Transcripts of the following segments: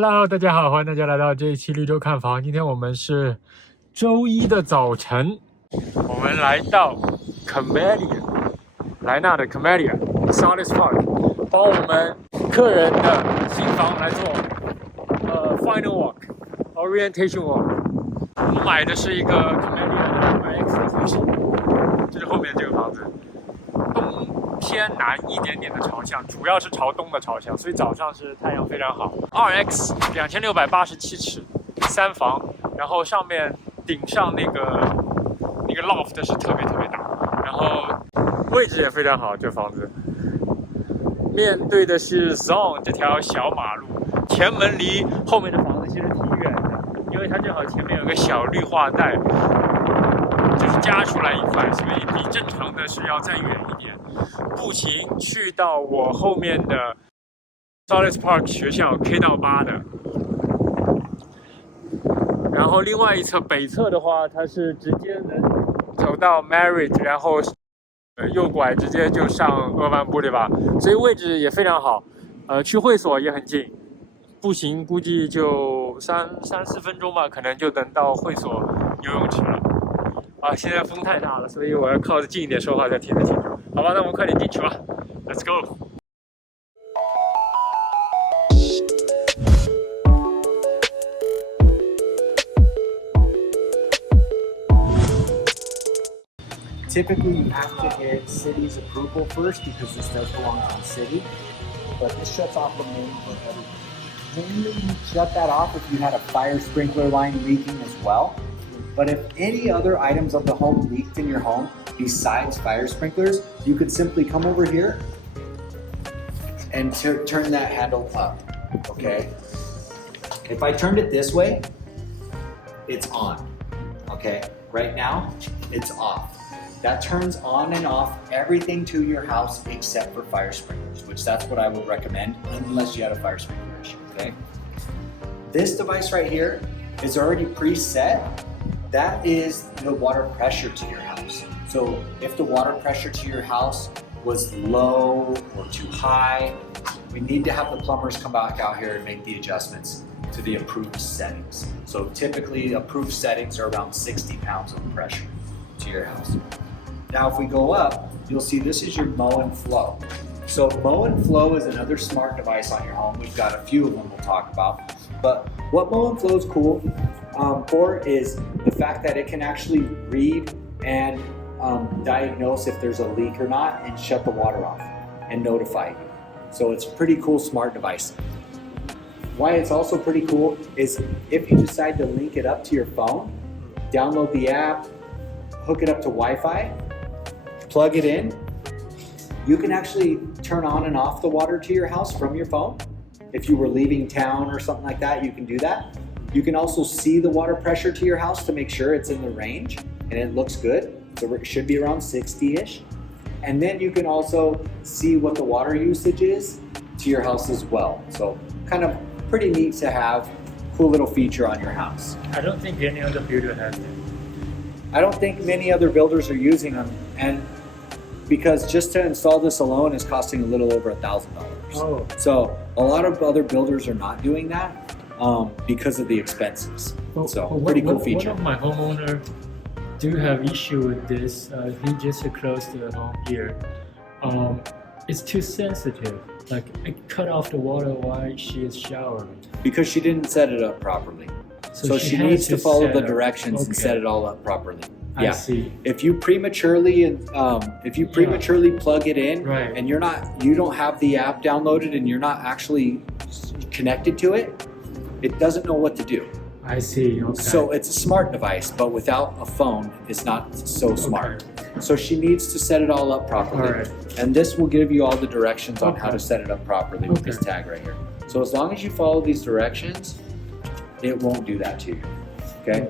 Hello， 大家好，欢迎大家来到这一期绿洲看房。今天我们是周一的早晨，我们来到 Camellia， 莱纳的 Camellia Solid Park， 帮我们客人的新房来做Final Walk Orientation Walk。我们买的是一个 Camellia 的 2X 的户型，就是后面这个房子。东偏南一点点的朝向，主要是朝东的朝向，所以早上是太阳非常好。2X 2687尺，3房，然后上面顶上那个 loft 是特别大，然后位置也非常好。这房子面对的是 Zone 这条小马路，前门离后面的房子其实挺远的，因为它正好前面有个小绿化带。就是加出来一块，所以比正常的是要再远一点。步行去到我后面的 Solid Park 学校 K 到8的，然后另外一侧北侧的话，它是直接能走到 Marriott， 然后右拐直接就上厄湾布里吧，所以位置也非常好。去会所也很近，步行估计就3-4分钟吧，可能就能到会所游泳池了。现在风太大了，所以我要靠得近一点说话才听得清楚。好吧，那我们快点进去吧 ，Let's go。Typically, you have to get city's approval first because this does belong to the city, but this shuts off the main for everything. Mainly, you shut that off if you had a fire sprinkler line leaking as well. But if any other items of the home leaked in your home besides fire sprinklers, you could simply come over here and turn that handle up, okay? If I turned it this way, it's on, okay? Right now, it's off. That turns on and off everything to your house except for fire sprinklers, which that's what I would recommend unless you had a fire sprinkler issue, okay? This device right here is already preset. That is the water pressure to your house. So if the water pressure to your house was low or too high, we need to have the plumbers come back out here and make the adjustments to the approved settings. So typically approved settings are around 60 pounds of pressure to your house. Now if we go up, you'll see this is your mow and flow. So mow and flow is another smart device on your home. We've got a few of them we'll talk about. But what mow and flow is cool for is the fact that it can actually read and diagnose if there's a leak or not and shut the water off and notify you. So it's a pretty cool smart device. Why it's also pretty cool is if you decide to link it up to your phone, download the app, hook it up to Wi-Fi, plug it in, you can actually turn on and off the water to your house from your phone. If you were leaving town or something like that, you can do that. You can also see the water pressure to your house to make sure it's in the range and it looks good. So it should be around 60-ish. And then you can also see what the water usage is to your house as well. So kind of pretty neat to have. Cool little feature on your house. I don't think any other builder has it. I don't think many other builders are using them, and because just to install this alone is costing a little over $1,000. Oh. So a lot of other builders are not doing that. Because of the expenses. So pretty cool feature. One of my homeowner do have issue with this. He just closed the home here. It's too sensitive. Like it cut off the water while she is showering. Because she didn't set it up properly. So she needs to follow the directions and set it all up properly. Yeah. I see. If you prematurely plug it in, right, and you don't have the app downloaded and you're not actually connected to it, it doesn't know what to do. I see. Okay. So it's a smart device, but without a phone, it's not so smart. Okay. So she needs to set it all up properly. All right. And this will give you all the directions on how to set it up properly with this tag right here. So as long as you follow these directions, it won't do that to you. Okay?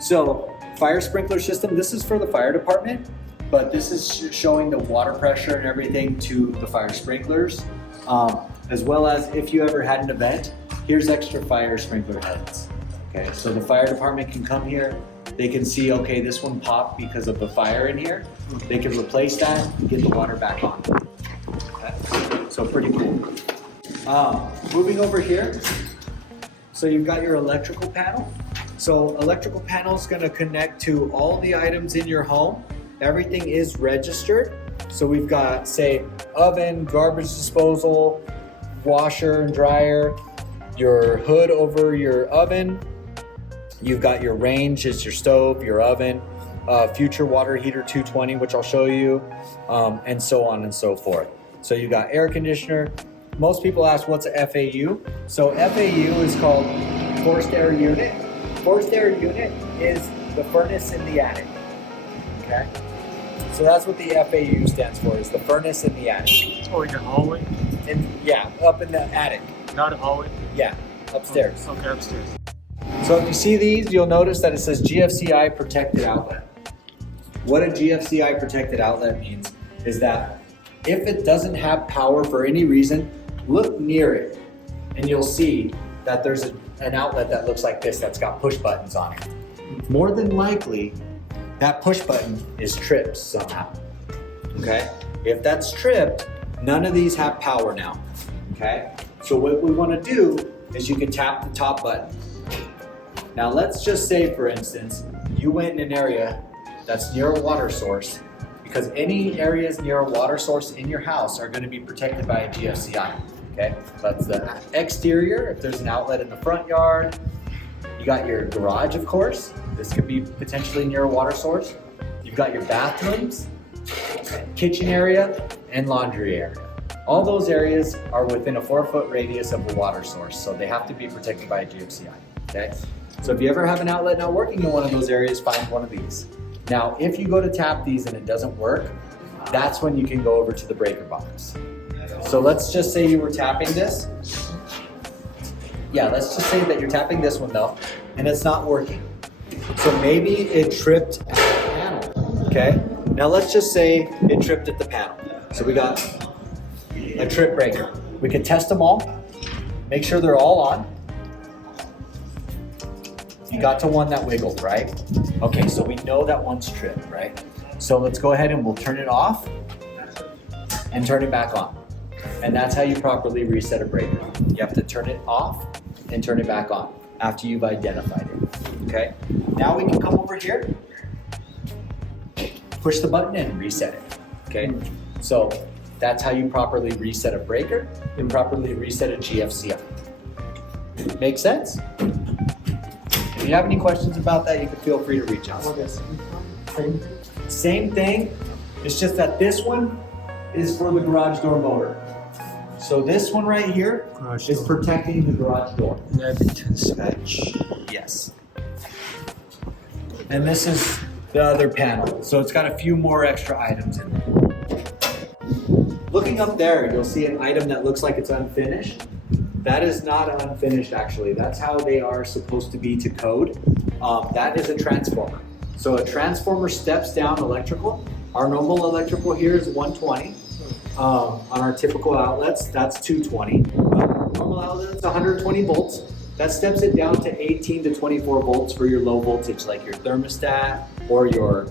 So fire sprinkler system, this is for the fire department, but this is showing the water pressure and everything to the fire sprinklers, as well as if you ever had an event, here's extra fire sprinkler heads. Okay, so the fire department can come here, they can see, okay, this one popped because of the fire in here. They can replace that and get the water back on. Okay. So pretty cool. Moving over here, so you've got your electrical panel. So electrical panel is going to connect to all the items in your home. Everything is registered. So we've got, say, oven, garbage disposal, washer and dryer, your hood over your oven. You've got your range is your stove, your oven, future water heater 220, which I'll show you, and so on and so forth. So you got air conditioner. Most people ask what's a FAU. So FAU is called forced air unit. Forced air unit is the furnace in the attic. Okay? So that's what the FAU stands for, is the furnace in the attic. Oh, in the hallway? Yeah, up in the attic. Not a hallway? Yeah, upstairs. Okay, upstairs. So if you see these, you'll notice that it says GFCI protected outlet. What a GFCI protected outlet means is that if it doesn't have power for any reason, look near it and you'll see that there's an outlet that looks like this that's got push buttons on it. More than likely, that push button is tripped somehow, okay? If that's tripped, none of these have power now, okay? So what we wanna do is you can tap the top button. Now let's just say, for instance, you went in an area that's near a water source, because any areas near a water source in your house are gonna be protected by a GFCI, okay? That's the exterior, if there's an outlet in the front yard. You got your garage, of course. This could be potentially near a water source. You've got your bathrooms, kitchen area, and laundry area. All those areas are within a 4-foot radius of a water source, so they have to be protected by a GFCI, okay? So if you ever have an outlet not working in one of those areas, find one of these. Now, if you go to tap these and it doesn't work, that's when you can go over to the breaker box. So let's just say you were tapping this. Yeah, let's just say that you're tapping this one though, and it's not working. So maybe it tripped at the panel, okay? Now let's just say it tripped at the panel. So we got a trip breaker. We can test them all, make sure they're all on. You got to one that wiggled, right? Okay, so we know that one's tripped, right? So let's go ahead and we'll turn it off and turn it back on. And that's how you properly reset a breaker. You have to turn it off and turn it back on after you've identified it, okay? Now we can come over here, push the button and reset it, okay? So that's how you properly reset a breaker and properly reset a GFCI. Make sense? If you have any questions about that, you can feel free to reach out. Same thing, it's just that this one is for the garage door motor. So this one right here is protecting the garage door. Yes. And this is the other panel. So it's got a few more extra items in there. Looking up there, you'll see an item that looks like it's unfinished. That is not unfinished actually. That's how they are supposed to be to code. That is a transformer. So a transformer steps down electrical. Our normal electrical here is 120. On our typical outlets, that's 220. Normal outlets, 120 volts. That steps it down to 18 to 24 volts for your low voltage, like your thermostat or your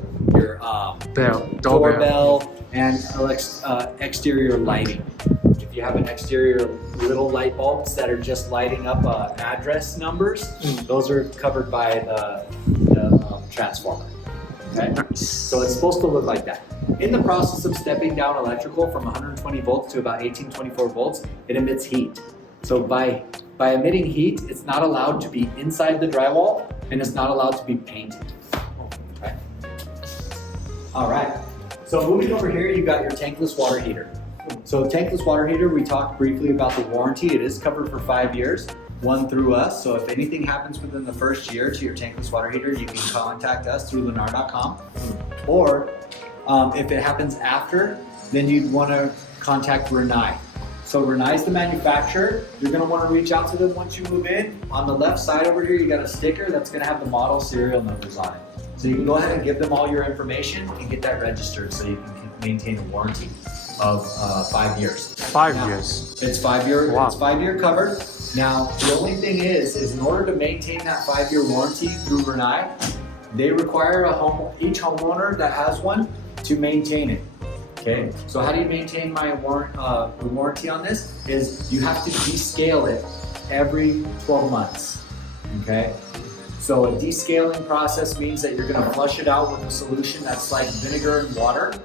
doorbell and exterior lighting. If you have an exterior little light bulbs that are just lighting up address numbers, those are covered by the transformer. Okay? So it's supposed to look like that. In the process of stepping down electrical from 120 volts to about 1824 volts, it emits heat. So by emitting heat, it's not allowed to be inside the drywall and it's not allowed to be painted. Okay? All right. So moving over here, you got your tankless water heater. So tankless water heater, we talked briefly about the warranty. It is covered for 5 years, one through us. So if anything happens within the first year to your tankless water heater, you can contact us through lennar.com. Or if it happens after, then you'd want to contact Renai. So Renai's the manufacturer. You're going to want to reach out to them once you move in. On the left side over here, you got a sticker that's going to have the model serial numbers on it. So you can go ahead and give them all your information and get that registered so you can maintain a warranty of 5 years. 5 years. It's 5 year. Wow. It's 5 year covered. Now the only thing is in order to maintain that 5 year warranty through Renai, they require each homeowner that has one to maintain it. Okay, so how do you maintain the warranty on this? Is you have to descale it every 12 months. Okay, so a descaling process means that you're going to flush it out with a solution that's like vinegar and water,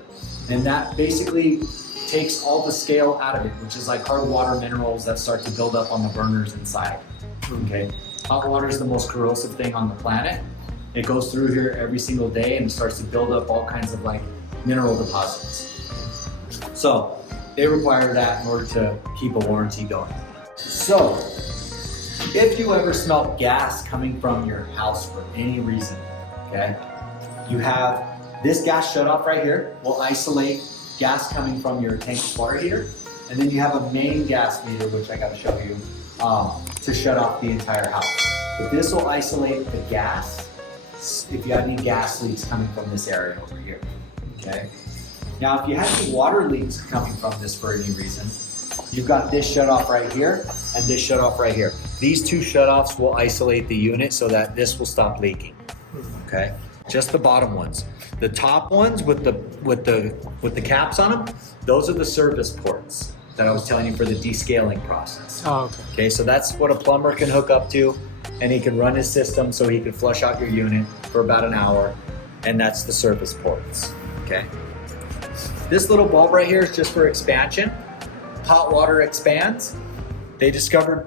and that basically takes all the scale out of it, which is like hard water minerals that start to build up on the burners inside. Okay, hot water is the most corrosive thing on the planet. It goes through here every single day and starts to build up all kinds of like mineral deposits. So they require that in order to keep a warranty going. So if you ever smell gas coming from your house for any reason, okay, you have this gas shutoff right here will isolate gas coming from your tankless water heater, and then you have a main gas meter, which I got to show you, to shut off the entire house. But this will isolate the gas if you have any gas leaks coming from this area over here. Okay. Now, if you have any water leaks coming from this for any reason, you've got this shutoff right here and this shutoff right here. These two shutoffs will isolate the unit so that this will stop leaking. Okay. Just the bottom ones. The top ones with the caps on them, those are the service ports that I was telling you for the descaling process. Oh, okay. Okay, so that's what a plumber can hook up to, and he can run his system so he can flush out your unit for about an hour, and that's the service ports. Okay. This little bulb right here is just for expansion. Hot water expands. They discovered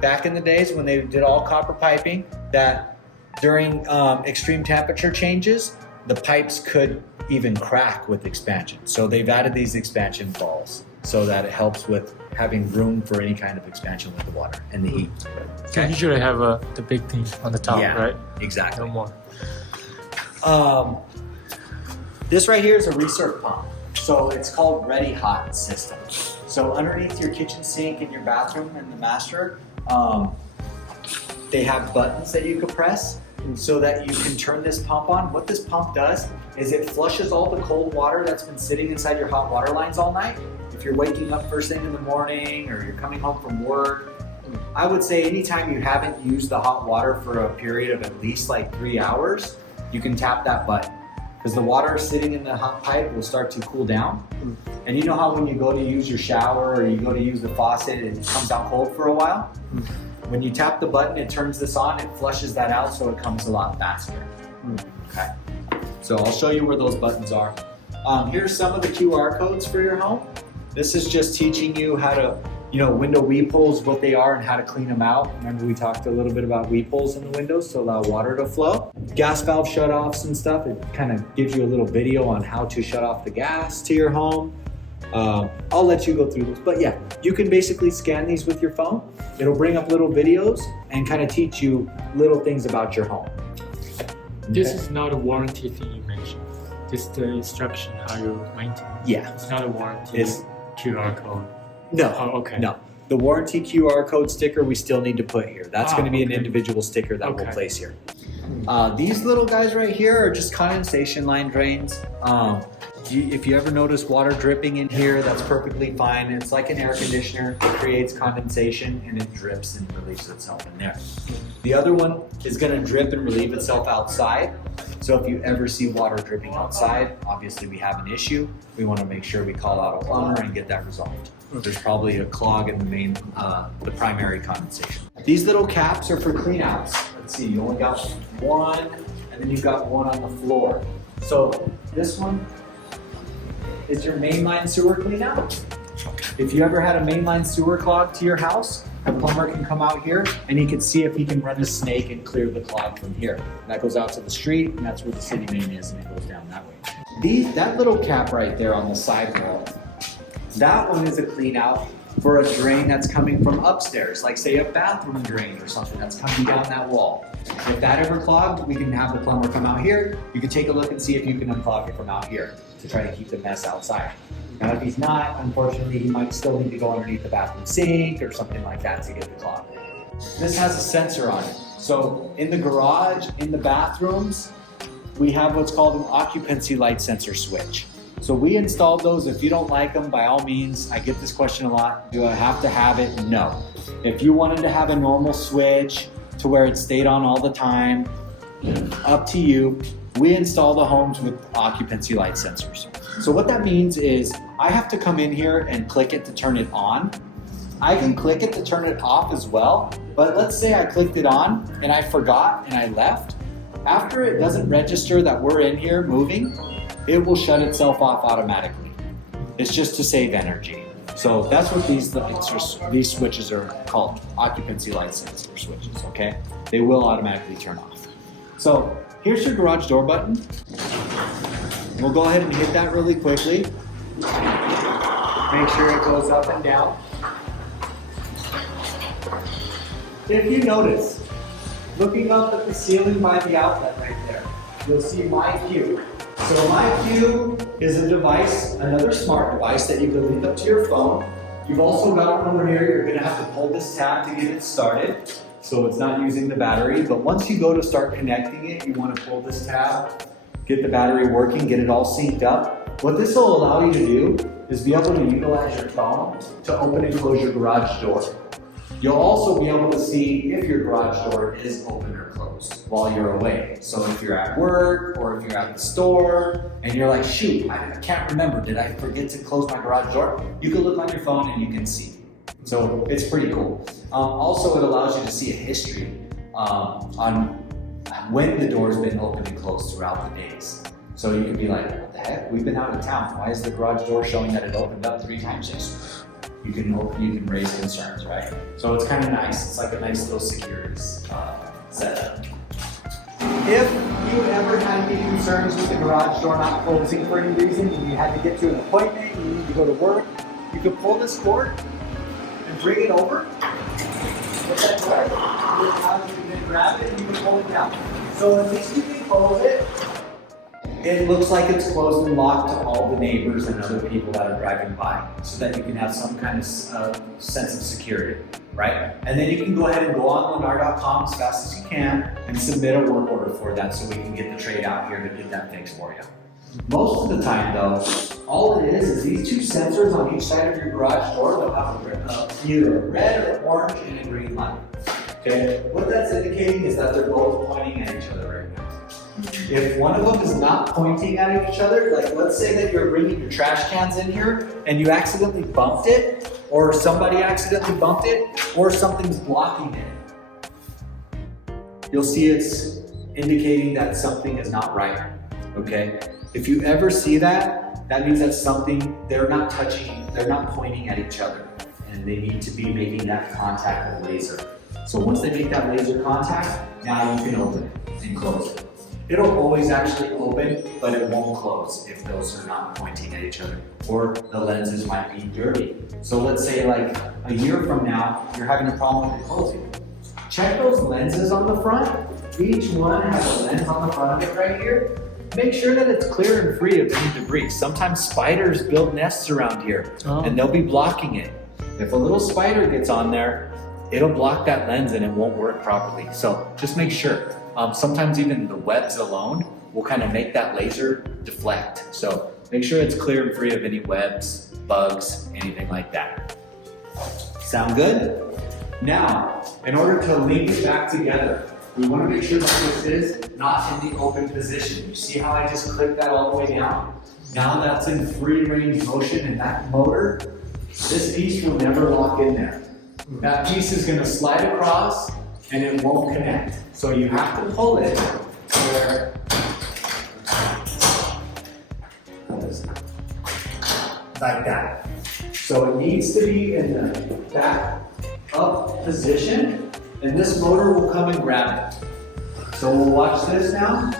back in the days when they did all copper piping that during extreme temperature changes, the pipes could even crack with expansion. So they've added these expansion balls so that it helps with having room for any kind of expansion with the water and the heat. So you usually have the big thing on the top, Yeah, right? exactly. No more. This right here is a recirc pump. So it's called Ready Hot system. So underneath your kitchen sink in your bathroom in the master, they have buttons that you can press so that you can turn this pump on. What this pump does is it flushes all the cold water that's been sitting inside your hot water lines all night. If you're waking up first thing in the morning or you're coming home from work, I would say anytime you haven't used the hot water for a period of at least like 3 hours, you can tap that button. Because the water sitting in the hot pipe will start to cool down. And you know how when you go to use your shower or you go to use the faucet, it comes out cold for a while? When you tap the button, it turns this on, it flushes that out so it comes a lot faster. Okay. So I'll show you where those buttons are. Here's some of the QR codes for your home. This is just teaching you how to, window weep holes, what they are and how to clean them out. Remember we talked a little bit about weep holes in the windows to allow water to flow. Gas valve shutoffs and stuff. It kind of gives you a little video on how to shut off the gas to your home. I'll let you go through this, but yeah, you can basically scan these with your phone. It'll bring up little videos and kind of teach you little things about your home. This is not a warranty thing you mentioned. This is the instruction how you maintain. Yeah. It's not a warranty It's- QR code. No. Oh, okay. No. The warranty QR code sticker we still need to put here. That's going to be an okay. individual sticker that we'll Okay. place here. These little guys right here are just condensation line drains. If you ever notice water dripping in here, that's perfectly fine. It's like an air conditioner. It creates condensation and it drips and relieves itself in there. The other one is going to drip and relieve itself outside. So if you ever see water dripping outside, obviously we have an issue. We want to make sure we call out a plumber and get that resolved. There's probably a clog in the primary condensation. These little caps are for clean outs. Let's see, you only got one, and then you've got one on the floor. So this one is your mainline sewer clean out. If you ever had a mainline sewer clog to your house, a plumber can come out here and he can see if he can run a snake and clear the clog from here. That goes out to the street, and that's where the city main is, and it goes down that way. That little cap right there on the side wall, that one is a clean out for a drain that's coming from upstairs, like say a bathroom drain or something that's coming down that wall. If that ever clogged, we can have the plumber come out here. You can take a look and see if you can unclog it from out here to try to keep the mess outside. Now, if he's not, unfortunately, he might still need to go underneath the bathroom sink or something like that to get the clog. This has a sensor on it. So in the garage, in the bathrooms, we have what's called an occupancy light sensor switch. So we installed those. If you don't like them, by all means, I get this question a lot. Do I have to have it? No. If you wanted to have a normal switch to where it stayed on all the time, up to you. we install the homes with occupancy light sensors. So what that means is I have to come in here and click it to turn it on. I can click it to turn it off as well, but let's say I clicked it on and I forgot and I left. After it doesn't register that we're in here moving, it will shut itself off automatically. It's just to save energy. So that's what these switches are called, occupancy light sensor switches, okay? They will automatically turn off. So here's your garage door button. We'll go ahead and hit that really quickly. Make sure it goes up and down. If you notice, looking up at the ceiling by the outlet right there, you'll see My Cue. So My Cue is a device, another smart device that you can link up to your phone. You've also got one over here. You're going to have to pull this tab to get it started, so it's not using the battery. But once you go to start connecting it, you want to pull this tab, get the battery working, get it all synced up. What this will allow you to do is be able to utilize your phone to open and close your garage door. You'll also be able to see if your garage door is open or closed while you're away. So if you're at work or if you're at the store and you're like, shoot, I can't remember, did I forget to close my garage door? You can look on your phone and you can see. So it's pretty cool. Also, it allows you to see a history on when the door's been opened and closed throughout the days. So you can be like, what the heck? We've been out of town. Why is the garage door showing that it opened up 3 times yesterday? You can raise concerns, right? So it's kind of nice. It's like a nice little security setup. If you ever had any concerns with the garage door not closing for any reason, and you had to get to an appointment, you need to go to work, you could pull this cord and bring it over. With that cord, you can then grab it and you can pull it down. So at least you can close it. It looks like it's closed and locked to all the neighbors and other people that are driving by, so that you can have some kind of sense of security, right? And then you can go ahead and go on Lennar.com as fast as you can and submit a work order for that so we can get the trade out here to get that fixed for you. Most of the time though, all it is these 2 sensors on each side of your garage door will have either a red or orange and a green light. Okay, what that's indicating is that they're both pointing at each other right now. If one of them is not pointing at each other, like let's say that you're bringing your trash cans in here and you accidentally bumped it, or somebody accidentally bumped it, or something's blocking it, you'll see it's indicating that something is not right, okay? If you ever see that, that means that they're not pointing at each other, and they need to be making that contact with laser. So once they make that laser contact, now you can open it and close it. It'll always actually open, but it won't close if those are not pointing at each other, or the lenses might be dirty. So let's say like a year from now, you're having a problem with it closing. Check those lenses on the front. Each one has a lens on the front of it right here. Make sure that it's clear and free of any debris. Sometimes spiders build nests around here and they'll be blocking it. If a little spider gets on there, it'll block that lens and it won't work properly. So just make sure. Sometimes even the webs alone will kind of make that laser deflect. So make sure it's clear and free of any webs, bugs, anything like that. Sound good? Now, in order to link it back together, we want to make sure that this is not in the open position. You see how I just clicked that all the way down? Now that's in free range motion, and that motor, this piece will never lock in there. That piece is going to slide across and it won't connect. So you have to pull it where, like that. So it needs to be in the back up position, and this motor will come and grab it. So we'll watch this now.